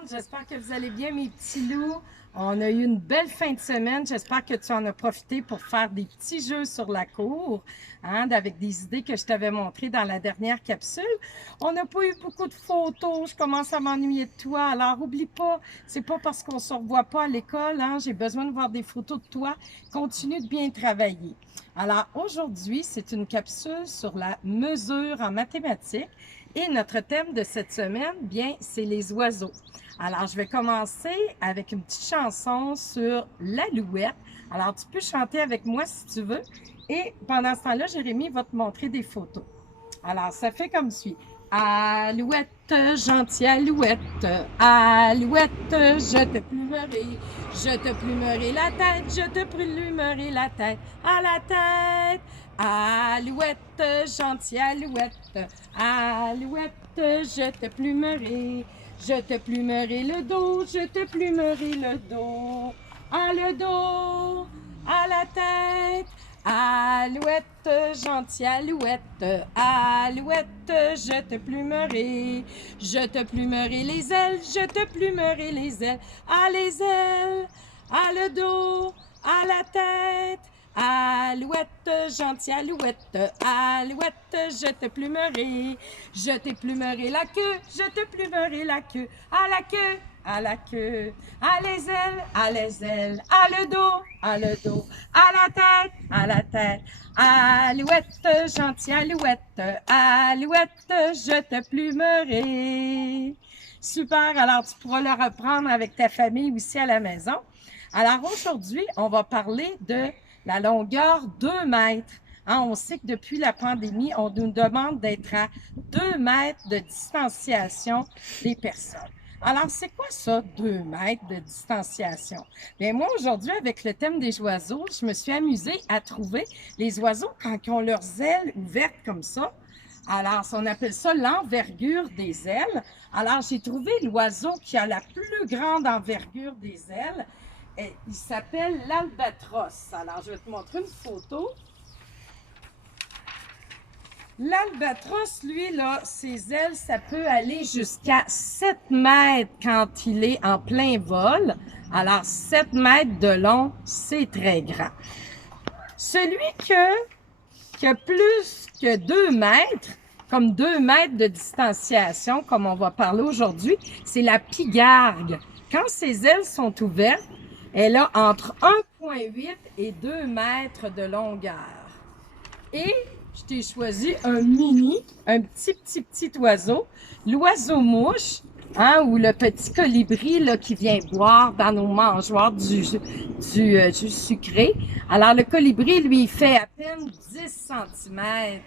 monde, j'espère que vous allez bien mes petits loups. On a eu une belle fin de semaine, j'espère que tu en as profité pour faire des petits jeux sur la cour, avec des idées que je t'avais montrées dans la dernière capsule. On n'a pas eu beaucoup de photos, je commence à m'ennuyer de toi, alors oublie pas, c'est pas parce qu'on se revoit pas à l'école, j'ai besoin de voir des photos de toi, continue de bien travailler. Alors aujourd'hui, c'est une capsule sur la mesure en mathématiques. Et notre thème de cette semaine, bien, c'est les oiseaux. Alors, je vais commencer avec une petite chanson sur l'alouette. Alors, tu peux chanter avec moi si tu veux. Et pendant ce temps-là, Jérémy va te montrer des photos. Alors, ça fait comme suit. Alouette, gentille alouette, alouette, je te plumerai la tête, je te plumerai la tête, à la tête. Alouette, gentille alouette, alouette, je te plumerai le dos, je te plumerai le dos, à la tête. Alouette, gentille alouette, alouette, je te plumerai les ailes, je te plumerai les ailes, à le dos, à la tête. Alouette, gentille alouette, alouette, je te plumerai la queue, je te plumerai la queue, à la queue, à la queue, à les ailes, à le dos, à la tête, alouette, gentille alouette, alouette, je te plumerai. Super, alors tu pourras le reprendre avec ta famille aussi à la maison. Alors aujourd'hui, on va parler de la longueur 2 mètres. On sait que depuis la pandémie, on nous demande d'être à 2 mètres de distanciation des personnes. Alors, c'est quoi ça, 2 mètres de distanciation? Bien, moi, aujourd'hui, avec le thème des oiseaux, je me suis amusée à trouver les oiseaux quand ils ont leurs ailes ouvertes comme ça. Alors, on appelle ça l'envergure des ailes. Alors, j'ai trouvé l'oiseau qui a la plus grande envergure des ailes. Et il s'appelle l'albatros. Alors, je vais te montrer une photo. L'albatros, lui, là, ses ailes, ça peut aller jusqu'à 7 mètres quand il est en plein vol. Alors, 7 mètres de long, c'est très grand. Celui qui a plus que 2 mètres, comme 2 mètres de distanciation, comme on va parler aujourd'hui, c'est la pigargue. Quand ses ailes sont ouvertes, elle a entre 1,8 et 2 mètres de longueur. Et je t'ai choisi un petit oiseau, l'oiseau-mouche, ou le petit colibri là, qui vient boire dans nos mangeoires du sucré. Alors, le colibri, lui, il fait à peine 10 cm,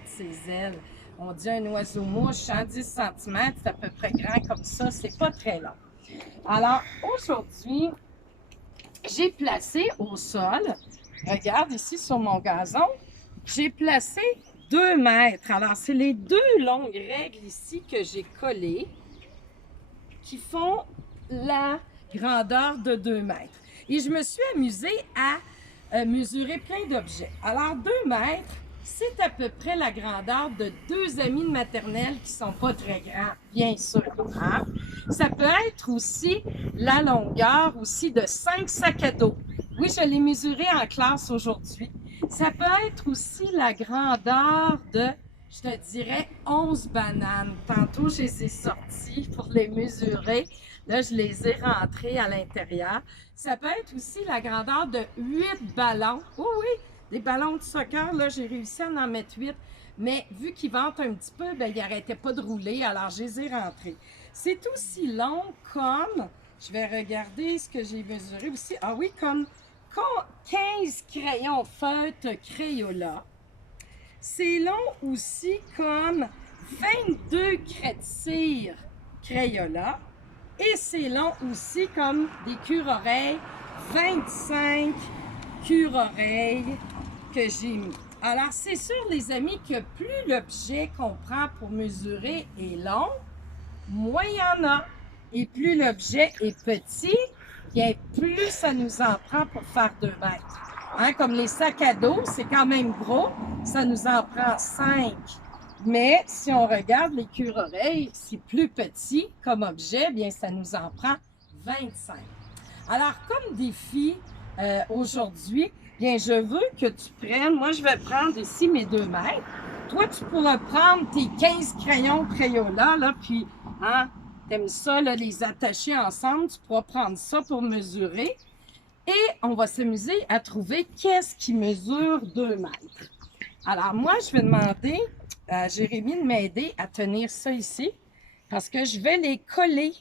ses ailes. On dit un oiseau-mouche, 10 cm, c'est à peu près grand comme ça, c'est pas très long. Alors, aujourd'hui, j'ai placé au sol, regarde ici sur mon gazon, j'ai placé 2 mètres. Alors, c'est les 2 longues règles ici que j'ai collées qui font la grandeur de 2 mètres. Et je me suis amusée à mesurer plein d'objets. Alors, 2 mètres, c'est à peu près la grandeur de 2 amis de maternelle qui sont pas très grands, bien sûr. Ça peut être aussi la longueur aussi de 5 sacs à dos. Oui, je l'ai mesuré en classe aujourd'hui. Ça peut être aussi la grandeur de, je te dirais, 11 bananes. Tantôt, je les ai sorties pour les mesurer. Là, je les ai rentrées à l'intérieur. Ça peut être aussi la grandeur de 8 ballons. Oh oui, des ballons de soccer, là, j'ai réussi à en mettre 8. Mais vu qu'ils ventent un petit peu, ben, ils n'arrêtaient pas de rouler, alors je les ai rentrés. C'est aussi long comme, je vais regarder ce que j'ai mesuré aussi. Ah oui, comme 15 crayons feutres Crayola. C'est long aussi comme 22 craies de cire Crayola. Et c'est long aussi comme des cure-oreilles, 25 cure-oreilles que j'ai mis. Alors, c'est sûr, les amis, que plus l'objet qu'on prend pour mesurer est long, moins il y en a. Et plus l'objet est petit, bien plus ça nous en prend pour faire 2 mètres. Comme les sacs à dos, c'est quand même gros, ça nous en prend 5 Mais si on regarde les cure-oreilles, c'est plus petit comme objet, bien ça nous en prend 25. Alors, comme défi aujourd'hui, bien je veux que tu prennes, moi je vais prendre ici mes 2 mètres. Toi, tu pourras prendre tes 15 crayons Crayola, là, puis, hein, t'aimes ça, là, les attacher ensemble, tu pourras prendre ça pour mesurer. Et on va s'amuser à trouver qu'est-ce qui mesure 2 mètres. Alors, moi, je vais demander à Jérémy de m'aider à tenir ça ici, parce que je vais les coller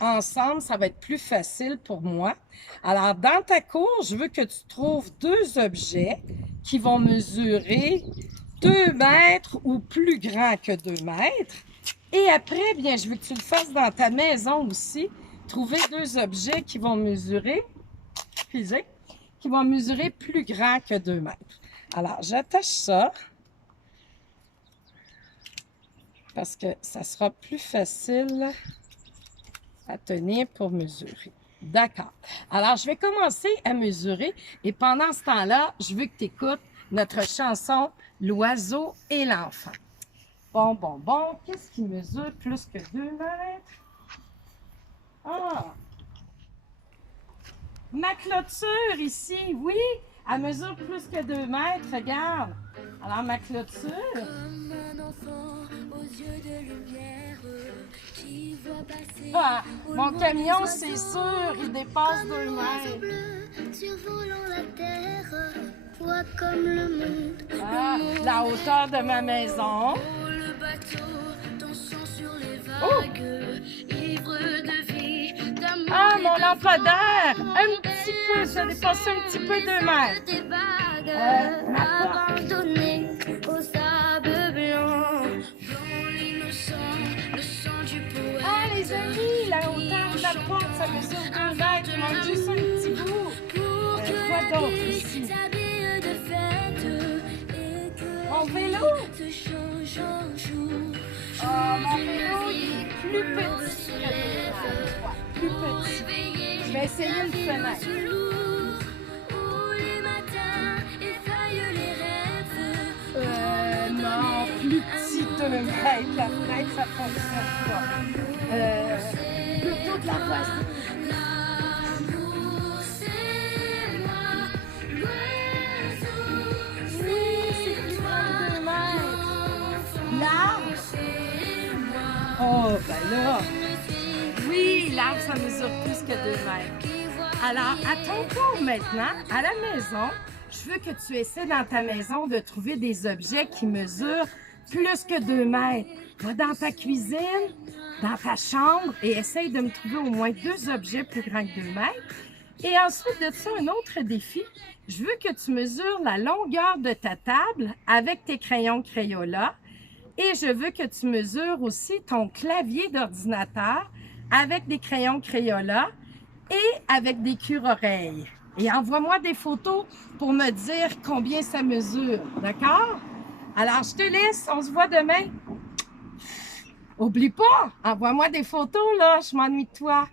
ensemble, ça va être plus facile pour moi. Alors, dans ta cour, je veux que tu trouves 2 objets qui vont mesurer 2 mètres ou plus grand que 2 mètres. Et après, bien, je veux que tu le fasses dans ta maison aussi. Trouver 2 objets qui vont mesurer, excusez, qui vont mesurer plus grand que 2 mètres. Alors, j'attache ça parce que ça sera plus facile à tenir pour mesurer. D'accord. Alors, je vais commencer à mesurer et pendant ce temps-là, je veux que tu écoutes notre chanson « L'oiseau et l'enfant ». Bon, qu'est-ce qui mesure plus que 2 mètres? Ah! Ma clôture ici, oui, elle mesure plus que 2 mètres, regarde. Alors, ma clôture... Comme un enfant aux yeux de lumière qui voit passer Ah, mon camion, c'est sûr, il dépasse 2 mètres. bleu survolant la terre, voit comme le monde. Ah, la hauteur de ma maison. Oh, le bateau dansant sur les vagues, ivre de vie, d'amour. Ah, et mon de lampadaire! foi, Un petit peu, ça dépasse un petit peu 2 mètres. des vagues, ma porte. abandonné au sable blanc, dans l'innocent, le sang du poète. Ah, les amis, la hauteur de la porte, ça mesure 2 mètres. Il manque juste un petit bout. Pour que Quoi la d'autre vie ici? s'habille de fête et que Mon vélo? se change en jour. Ah, mon vélo, il est plus petit que 2 mètres. Ouais, plus petit. Je vais essayer une fenêtre. Où les matins effeuillent les rêves. Non, plus petit 2 mètres. La fenêtre, ça fonctionne pas. Plutôt de la voiture. L'amour, c'est moi, l'oiseau, Oui, c'est plus grand que 2 mètres. L'arbre? c'est moi. Oh, ben là. Oui, l'arbre, ça mesure plus que 2 mètres. Alors, à ton tour maintenant, à la maison, je veux que tu essaies dans ta maison de trouver des objets qui mesurent plus que 2 mètres. Va dans ta cuisine, dans ta chambre et essaye de me trouver au moins 2 objets plus grands que 2 mètres. Et ensuite de ça, un autre défi, je veux que tu mesures la longueur de ta table avec tes crayons Crayola. Et je veux que tu mesures aussi ton clavier d'ordinateur avec des crayons Crayola et avec des cure-oreilles. Et envoie-moi des photos pour me dire combien ça mesure, d'accord? Alors, je te laisse, on se voit demain. Oublie pas, envoie-moi des photos, là, je m'ennuie de toi.